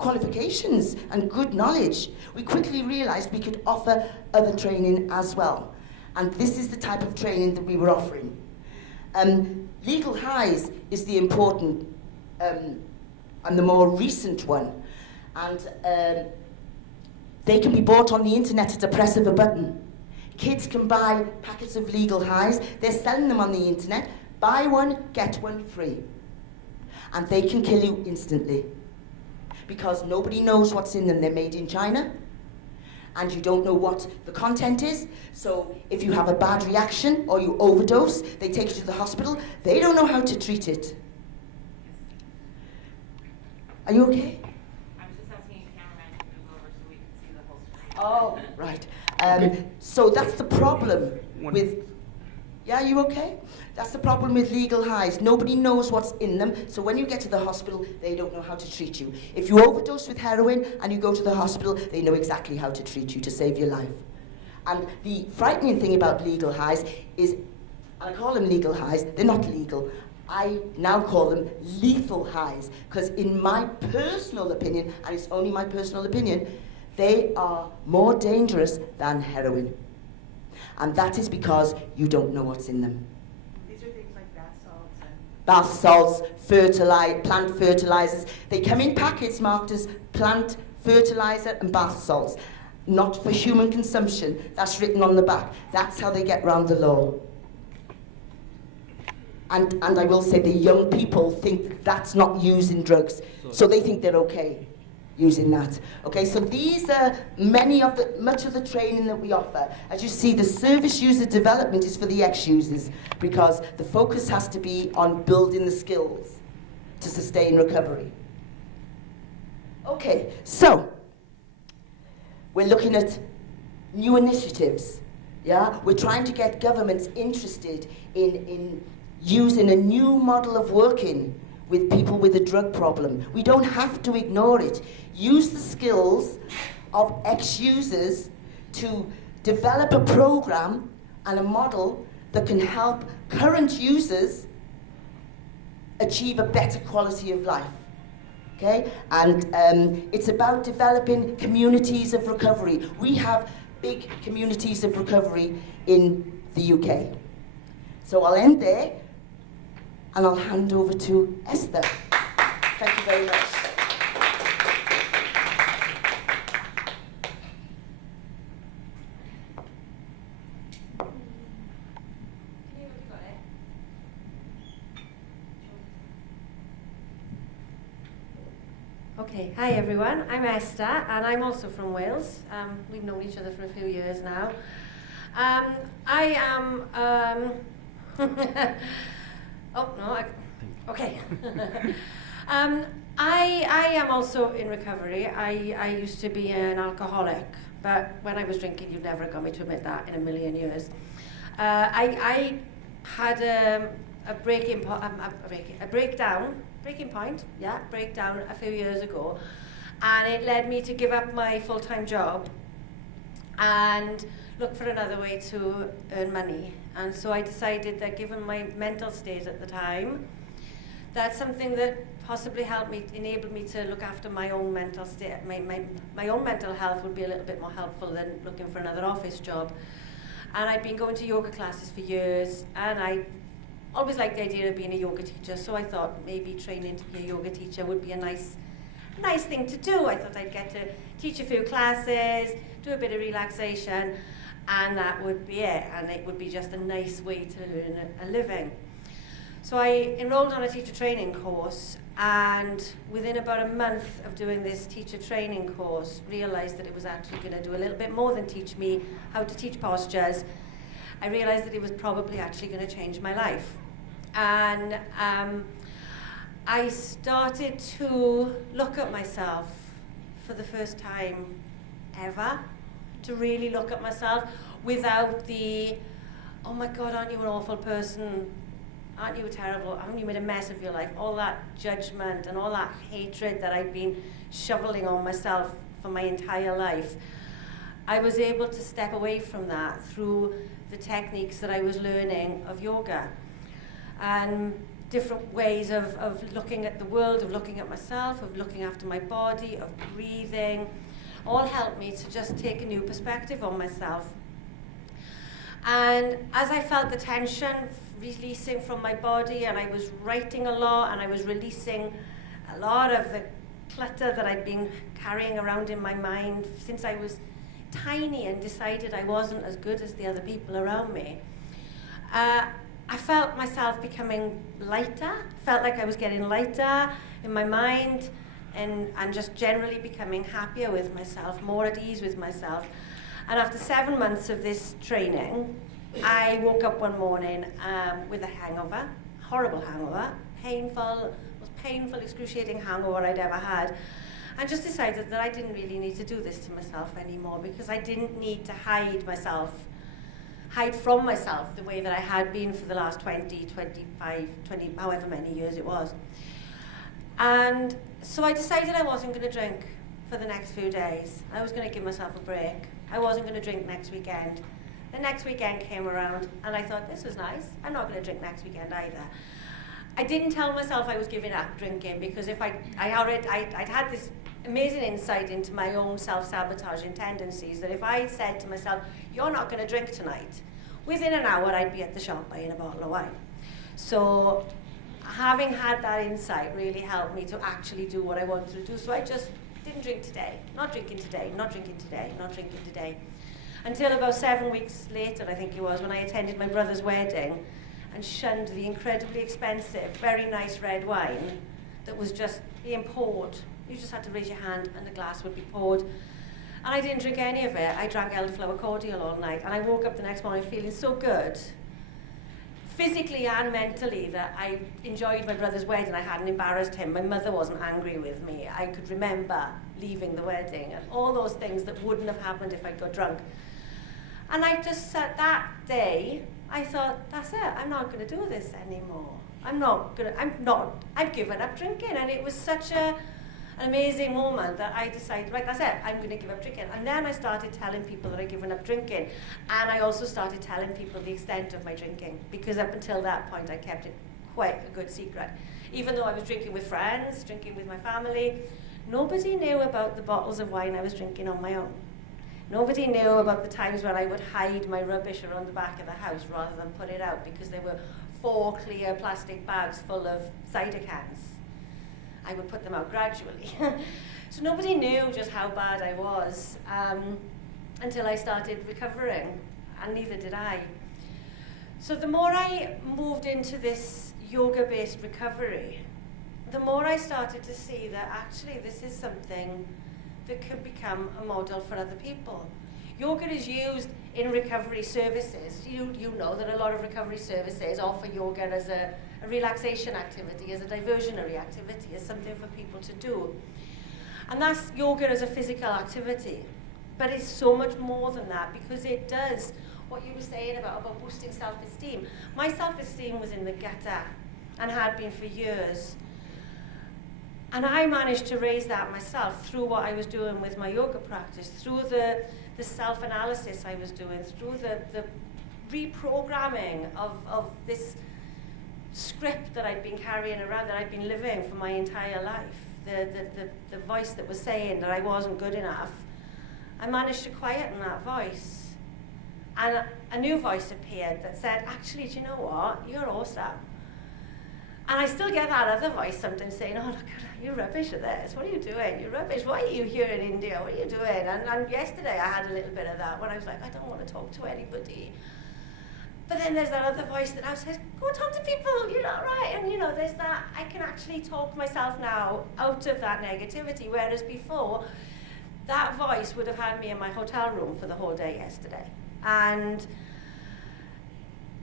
qualifications and good knowledge, we quickly realised we could offer other training as well. And this is the type of training that we were offering. Legal highs is the important and the more recent one. And they can be bought on the internet at the press of a button. Kids can buy packets of legal highs. They're selling them on the internet. Buy one, get one free. And they can kill you instantly. Because nobody knows what's in them. They're made in China. And you don't know what the content is. So if you have a bad reaction or you overdose, they take you to the hospital. They don't know how to treat it. Are you okay? I was just asking a cameraman to move over so we can see the whole screen. Oh, right. So that's the problem with... Yeah, you okay? That's the problem with legal highs. Nobody knows what's in them, so when you get to the hospital, they don't know how to treat you. If you overdose with heroin and you go to the hospital, they know exactly how to treat you to save your life. And the frightening thing about legal highs is, and I call them legal highs, they're not legal. I now call them lethal highs, because in my personal opinion, and it's only my personal opinion, they are more dangerous than heroin. And that is because you don't know what's in them. These are things like bath salts and... Bath salts, plant fertilizers. They come in packets marked as plant fertilizer and bath salts. Not for human consumption. That's written on the back. That's how they get round the law. And I will say the young people think that's not using drugs, so they think they're okay using that. Okay, so these are much of the training that we offer. As you see, the service user development is for the ex-users, because the focus has to be on building the skills to sustain recovery. Okay, so we're looking at new initiatives. Yeah, we're trying to get governments interested in using a new model of working with people with a drug problem. We don't have to ignore it. Use the skills of ex-users to develop a program and a model that can help current users achieve a better quality of life. Okay? And it's about developing communities of recovery. We have big communities of recovery in the UK. So I'll end there, and I'll hand over to Esther. Thank you very much. Okay, hi everyone, I'm Esther and I'm also from Wales. We've known each other for a few years now. I am... Okay. I am also in recovery. I used to be an alcoholic, but when I was drinking, you'd never got me to admit that in a million years. I had a breaking point a few years ago, and it led me to give up my full-time job and look for another way to earn money. And so I decided that, given my mental state at the time, that's something that possibly enabled me to look after my own mental state. My own mental health would be a little bit more helpful than looking for another office job. And I'd been going to yoga classes for years, and I always liked the idea of being a yoga teacher, so I thought maybe training to be a yoga teacher would be a nice thing to do. I thought I'd get to teach a few classes, do a bit of relaxation, and that would be it, and it would be just a nice way to earn a living. So I enrolled on a teacher training course, and within about a month of doing this teacher training course, realized that it was actually going to do a little bit more than teach me how to teach postures. I realized that it was probably actually going to change my life. And I started to look at myself for the first time ever, to really look at myself without the, oh my God, aren't you an awful person? Aren't you terrible? Haven't you made a mess of your life? All that judgment and all that hatred that I'd been shoveling on myself for my entire life. I was able to step away from that through the techniques that I was learning of yoga. And different ways of looking at the world, of looking at myself, of looking after my body, of breathing, all helped me to just take a new perspective on myself. And as I felt the tension releasing from my body, and I was writing a lot, and I was releasing a lot of the clutter that I'd been carrying around in my mind since I was tiny and decided I wasn't as good as the other people around me, I felt myself becoming lighter, felt like I was getting lighter in my mind, and just generally becoming happier with myself, more at ease with myself. And after 7 months of this training, I woke up one morning with a hangover, horrible hangover, most painful, excruciating hangover I'd ever had, and just decided that I didn't really need to do this to myself anymore, because I didn't need to hide from myself the way that I had been for the last 20, 25, 20, however many years it was. And so I decided I wasn't going to drink for the next few days. I was going to give myself a break. I wasn't going to drink next weekend. The next weekend came around, and I thought, this was nice. I'm not going to drink next weekend either. I didn't tell myself I was giving up drinking, because if I'd had this amazing insight into my own self-sabotaging tendencies, that if I said to myself, you're not going to drink tonight, within an hour I'd be at the shop buying a bottle of wine. So having had that insight really helped me to actually do what I wanted to do. So I just didn't drink today, not drinking today, not drinking today, not drinking today. Until about 7 weeks later, I think it was, when I attended my brother's wedding and shunned the incredibly expensive, very nice red wine that was just being poured. You just had to raise your hand and the glass would be poured. And I didn't drink any of it. I drank elderflower cordial all night, and I woke up the next morning feeling so good, physically and mentally, that I enjoyed my brother's wedding. I hadn't embarrassed him. My mother wasn't angry with me. I could remember leaving the wedding and all those things that wouldn't have happened if I got drunk. And I just said that day, I thought, that's it, I'm not going to do this anymore. I've given up drinking. And it was such an amazing moment that I decided, right, that's it, I'm going to give up drinking. And then I started telling people that I'd given up drinking. And I also started telling people the extent of my drinking, because up until that point I kept it quite a good secret. Even though I was drinking with friends, drinking with my family, nobody knew about the bottles of wine I was drinking on my own. Nobody knew about the times when I would hide my rubbish around the back of the house rather than put it out, because there were 4 clear plastic bags full of cider cans. I would put them out gradually. So nobody knew just how bad I was until I started recovering, and neither did I. So the more I moved into this yoga-based recovery, the more I started to see that actually this is something that could become a model for other people. Yoga is used in recovery services. You know that a lot of recovery services offer yoga as a relaxation activity, as a diversionary activity, as something for people to do. And that's yoga as a physical activity. But it's so much more than that, because it does what you were saying about boosting self-esteem. My self-esteem was in the gutter and had been for years. And I managed to raise that myself through what I was doing with my yoga practice, through the self-analysis I was doing, through the reprogramming of this script that I'd been carrying around, that I'd been living for my entire life, the voice that was saying that I wasn't good enough. I managed to quieten that voice. And a new voice appeared that said, actually, do you know what? You're awesome. And I still get that other voice sometimes saying, oh, look, you're rubbish at this. What are you doing? You're rubbish. Why are you here in India? What are you doing? And yesterday I had a little bit of that when I was like, I don't want to talk to anybody. But then there's that other voice that now says, go talk to people, you're not right. And there's that, I can actually talk myself now out of that negativity, whereas before, that voice would have had me in my hotel room for the whole day yesterday. And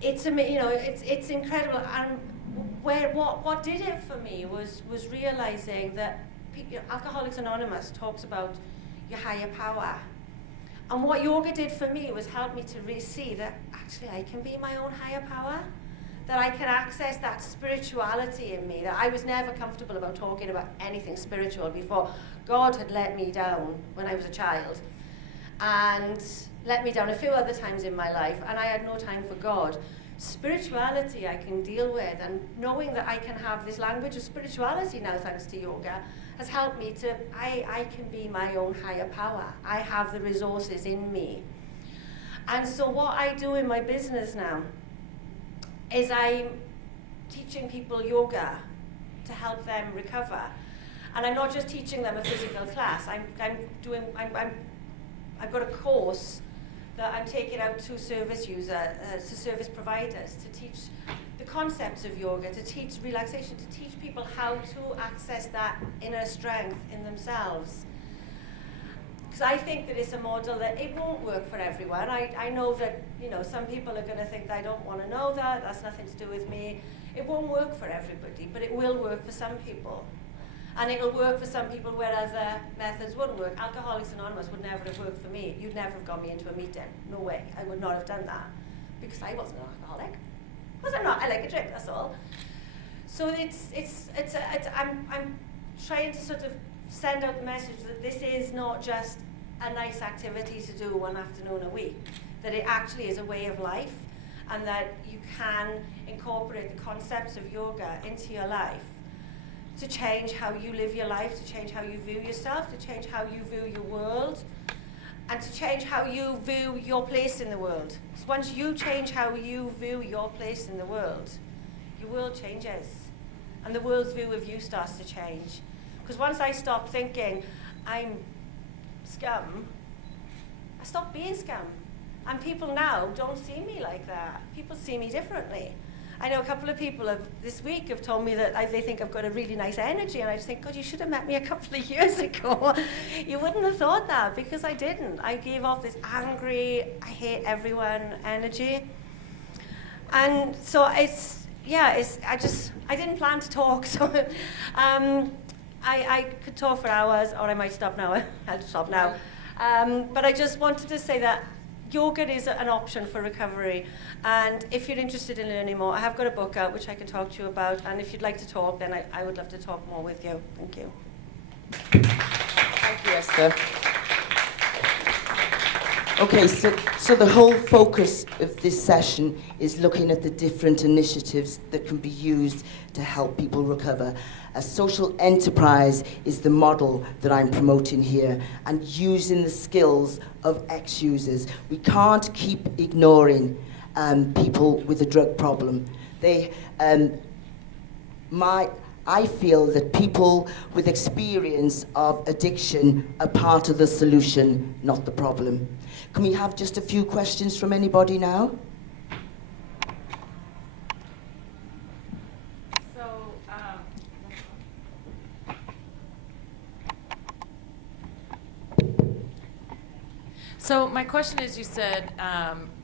it's incredible. And what did it for me was realizing that Alcoholics Anonymous talks about your higher power. And what yoga did for me was help me to see that actually I can be my own higher power, that I can access that spirituality in me, that I was never comfortable about talking about anything spiritual before. God had let me down when I was a child, and let me down a few other times in my life, and I had no time for God. Spirituality I can deal with, and knowing that I can have this language of spirituality now thanks to yoga has helped me to, I can be my own higher power. I have the resources in me. And so what I do in my business now is I'm teaching people yoga to help them recover. And I'm not just teaching them a physical class. I've got a course that I'm taking out to service to service providers, to teach the concepts of yoga, to teach relaxation, to teach people how to access that inner strength in themselves. Because I think that it's a model that it won't work for everyone. I know that, you know, some people are going to think that I don't want to know that, that's nothing to do with me. It won't work for everybody, but it will work for some people. And it'll work for some people where other methods wouldn't work. Alcoholics Anonymous would never have worked for me. You'd never have got me into a meeting. No way. I would not have done that. Because I wasn't an alcoholic. Was I not? I like a drink, that's all. So I'm trying to sort of send out the message that this is not just a nice activity to do one afternoon a week. That it actually is a way of life. And that you can incorporate the concepts of yoga into your life to change how you live your life, to change how you view yourself, to change how you view your world, and to change how you view your place in the world. So once you change how you view your place in the world changes. And the world's view of you starts to change. Because once I stop thinking, I'm scum, I stop being scum. And people now don't see me like that. People see me differently. I know a couple of people this week have told me that they think I've got a really nice energy, and I just think, God, you should have met me a couple of years ago. You wouldn't have thought that, because I didn't. I gave off this angry, I hate everyone energy. And so I didn't plan to talk, so I could talk for hours, or I might stop now. I'll stop now. But I just wanted to say that yoga is an option for recovery, and if you're interested in learning more, I have got a book out which I can talk to you about, and if you'd like to talk, then I would love to talk more with you. Thank you. Thank you, Esther. Okay, so the whole focus of this session is looking at the different initiatives that can be used to help people recover. A social enterprise is the model that I'm promoting here, and using the skills of ex-users. We can't keep ignoring people with a drug problem. I feel that people with experience of addiction are part of the solution, not the problem. Can we have just a few questions from anybody now? So my question is, you said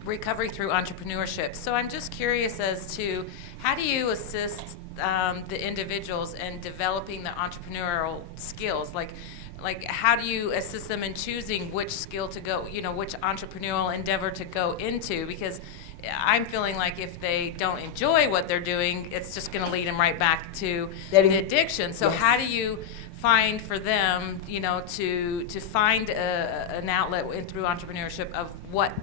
recovery through entrepreneurship. So I'm just curious as to how do you assist the individuals in developing the entrepreneurial skills? Like how do you assist them in choosing which skill to go, which entrepreneurial endeavor to go into? Because I'm feeling like if they don't enjoy what they're doing, it's just going to lead them right back to the addiction. So yes. How do you find for them, to find an outlet through entrepreneurship of what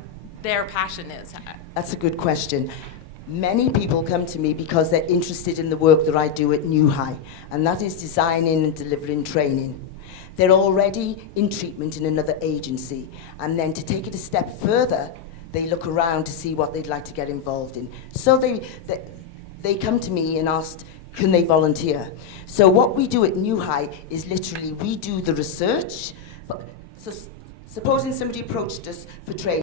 their passion is? That's a good question. Many people come to me because they're interested in the work that I do at New High, and that is designing and delivering training. They're already in treatment in another agency, and then to take it a step further, they look around to see what they'd like to get involved in. So they come to me and ask, can they volunteer? So what we do at New High is literally we do the research. So supposing somebody approached us for training,